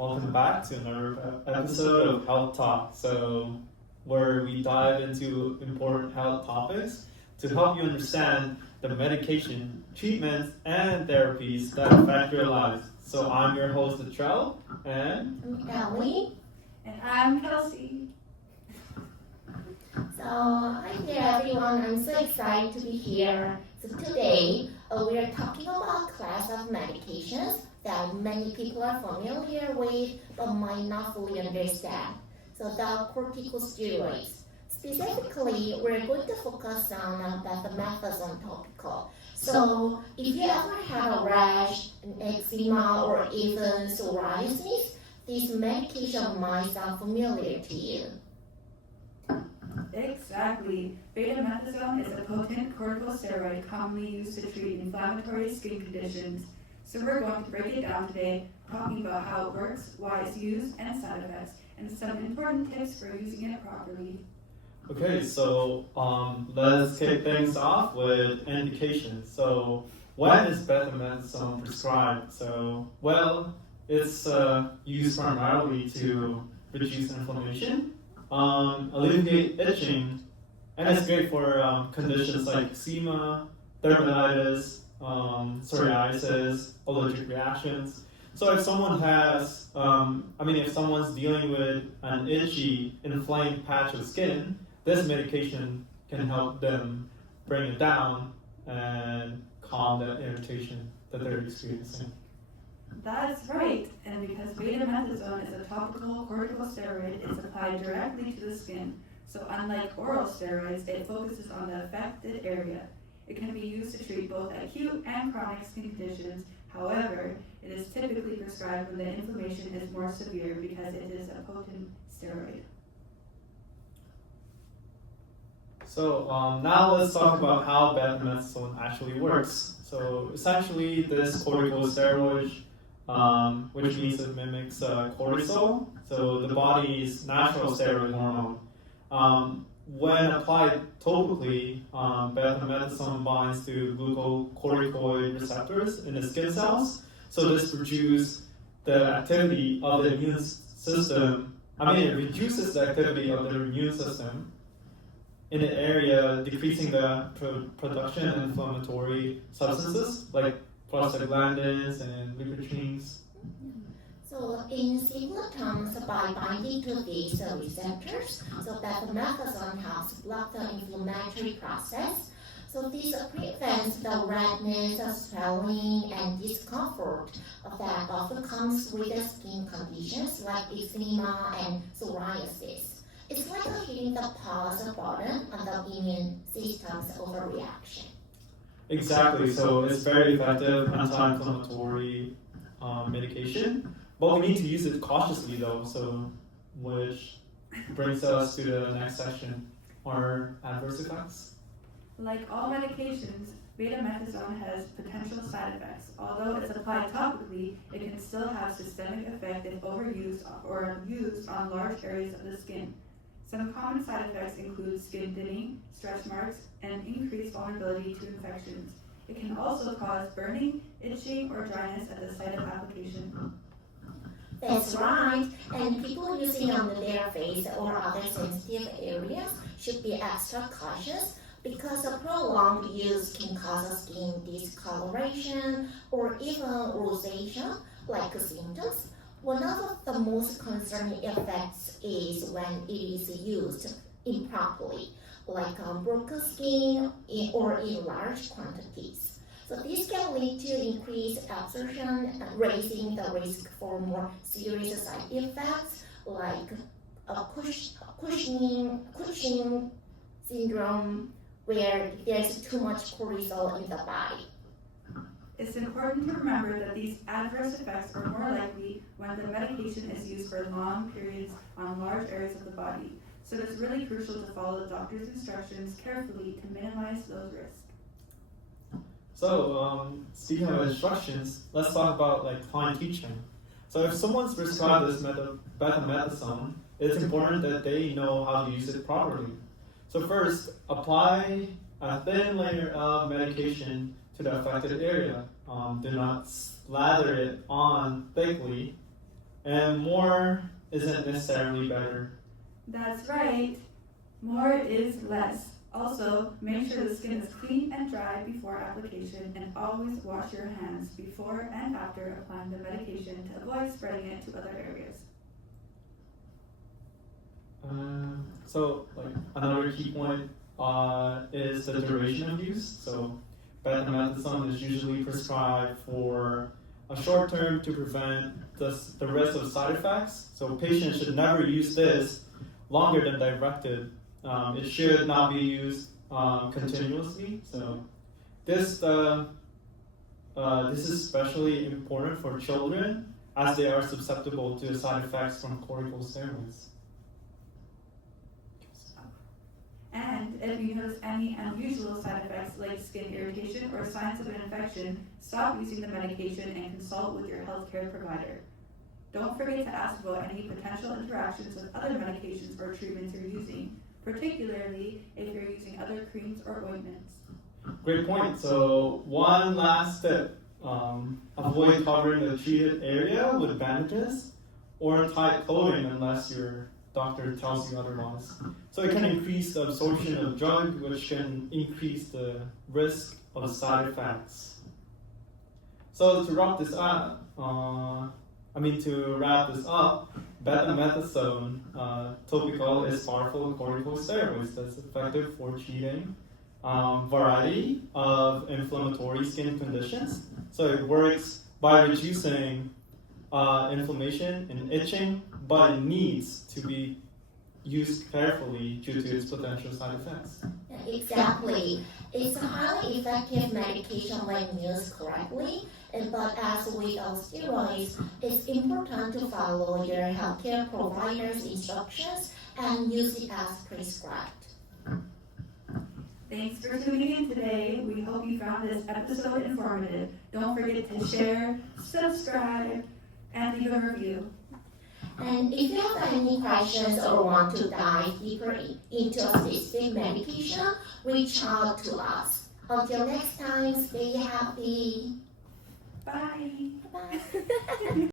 welcome back to another episode of Health Talk. Where we dive into important health topics to help you understand the medication, treatments, and therapies that affect your lives. So I'm your host, Latrell, and I'm Ellie. And I'm Kelsey. So, hi there everyone, I'm so excited to be here. So today, we are talking about a class of medications that many people are familiar with but might not fully understand. So the corticosteroids. Specifically, we're going to focus on betamethasone topical. So if you ever had a rash, an eczema, or even psoriasis, this medication might sound familiar to you. Exactly. Betamethasone is a potent corticosteroid commonly used to treat inflammatory skin conditions. So we're going to break it down today, talking about how it works, why it's used, and side effects, and some important tips for using it properly. okay, so let's kick things off with indications. So when is betamethasone prescribed? It's used primarily to reduce inflammation, alleviate itching, and it's great for conditions like eczema, dermatitis, psoriasis, allergic reactions. So if someone has, if someone's dealing with an itchy, inflamed patch of skin, this medication can help them bring it down and calm that irritation that they're experiencing. That's right, and because betamethasone is a topical corticosteroid, it's applied directly to the skin. So unlike oral steroids, it focuses on the affected area. It can be used to treat both acute and chronic skin conditions. However, it is typically prescribed when the inflammation is more severe because it is a potent steroid. So now let's talk about how betamethasone actually works. So essentially, this corticosteroid, which means it mimics cortisol, so the body's natural steroid hormone. When applied topically, betamethasone binds to glucocorticoid receptors in the skin cells. So this reduces the activity of the immune system. It reduces the activity of the immune system in the area, decreasing the production of inflammatory substances like prostaglandins and leukotrienes. So in simple terms, by binding to these receptors, so betamethasone helps block the inflammatory process. So this prevents the redness, swelling, and discomfort that often comes with the skin conditions like eczema and psoriasis. It's like hitting the pause button on the immune system's overreaction. Exactly, so it's very effective anti-inflammatory medication. But we need to use it cautiously though, which brings us to the next section, our adverse effects. Like all medications, betamethasone has potential side effects. Although it's applied topically, it can still have systemic effect if overused or used on large areas of the skin. Some common side effects include skin thinning, stretch marks, and increased vulnerability to infections. It can also cause burning, itching, or dryness at the site of application. That's right, and people using on their face or other sensitive areas should be extra cautious because a prolonged use can cause skin discoloration or even rosacea like symptoms. One of the most concerning effects is when it is used improperly, like broken skin or in large quantities. So this can lead to increased absorption, raising the risk for more serious side effects like Cushing syndrome, where there's too much cortisol in the body. It's important to remember that these adverse effects are more likely when the medication is used for long periods on large areas of the body. So it's really crucial to follow the doctor's instructions carefully to minimize those risks. So, speaking of instructions, let's talk about fine teaching. So if someone's prescribed this betamethasone, it's important that they know how to use it properly. So first, apply a thin layer of medication to the affected area. Do not slather it on thickly. and more isn't necessarily better. That's right. More is less. Also, make sure the skin is clean and dry before application, and always wash your hands before and after applying the medication to avoid spreading it to other areas. So, like another key point is the duration of use. So, betamethasone is usually prescribed for a short term to prevent the risk of side effects. So, patients should never use this longer than directed. It should not be used continuously. So, this is especially important for children as they are susceptible to side effects from corticosteroids. And if you notice any unusual side effects like skin irritation or signs of an infection, stop using the medication and consult with your healthcare provider. Don't forget to ask about any potential interactions with other medications or treatments you're using, particularly if you're using other creams or ointments. Great point. So one last tip, avoid covering the treated area with bandages or tight clothing unless your doctor tells you otherwise. So it can increase the absorption of drug, which can increase the risk of side effects. So to wrap this up, betamethasone topical is powerful corticosteroids that's effective for treating variety of inflammatory skin conditions. So it works by reducing inflammation and itching, but it needs to be used carefully due to its potential side effects. Exactly. It's a highly effective medication when used correctly, but as with all steroids, it's important to follow your healthcare provider's instructions and use it as prescribed. Thanks for tuning in today. We hope you found this episode informative. Don't forget to share, subscribe, and leave a review. And if you have any questions or want to dive deeper into a specific medication, reach out to us. Until next time, stay happy. Bye. Bye.